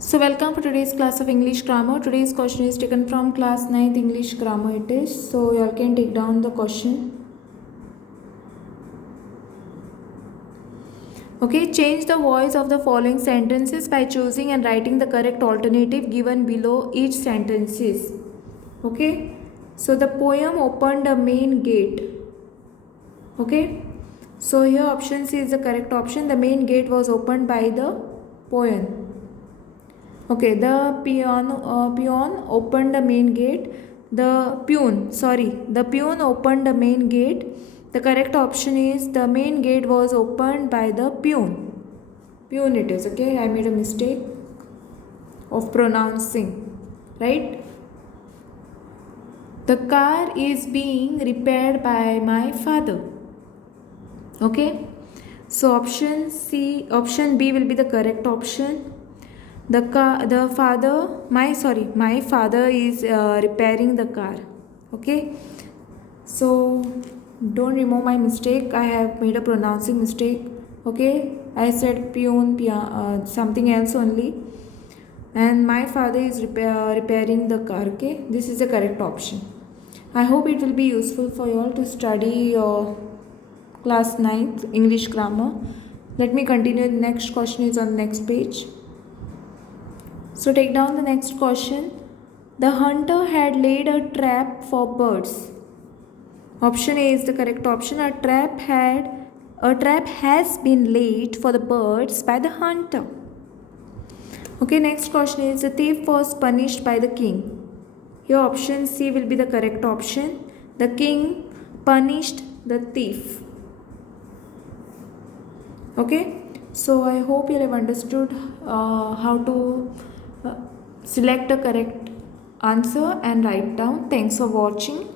So welcome for today's class of English grammar. Today's question is taken from class 9th English grammar it is. So you all can take down the question. Okay, change the voice of the following sentences by choosing and writing the correct alternative given below each sentences. Okay, so the poem opened a main gate. Okay, so here option C is the correct option. The main gate was opened by the poem. Okay, the peon opened the main gate. The peon opened the main gate. The correct option is the main gate was opened by the peon. Peon it is, okay? I made a mistake of pronouncing, right? The car is being repaired by my father. Okay? So option B will be the correct option. My father is repairing the car. Okay, so don't remove my mistake. I have made a pronouncing mistake. Okay, I said something else only, and my father is repairing the car. Okay, this is the correct option. I hope it will be useful for you all to study class 9th English grammar. Let me continue. The next question is on the next page. So take down the next question. The hunter had laid a trap for birds. Option A is the correct option. A trap has been laid for the birds by the hunter. Okay, next question is the thief was punished by the king. Here option C will be the correct option. The king punished the thief. Okay, so I hope you have understood how to select a correct answer and write down. Thanks for watching.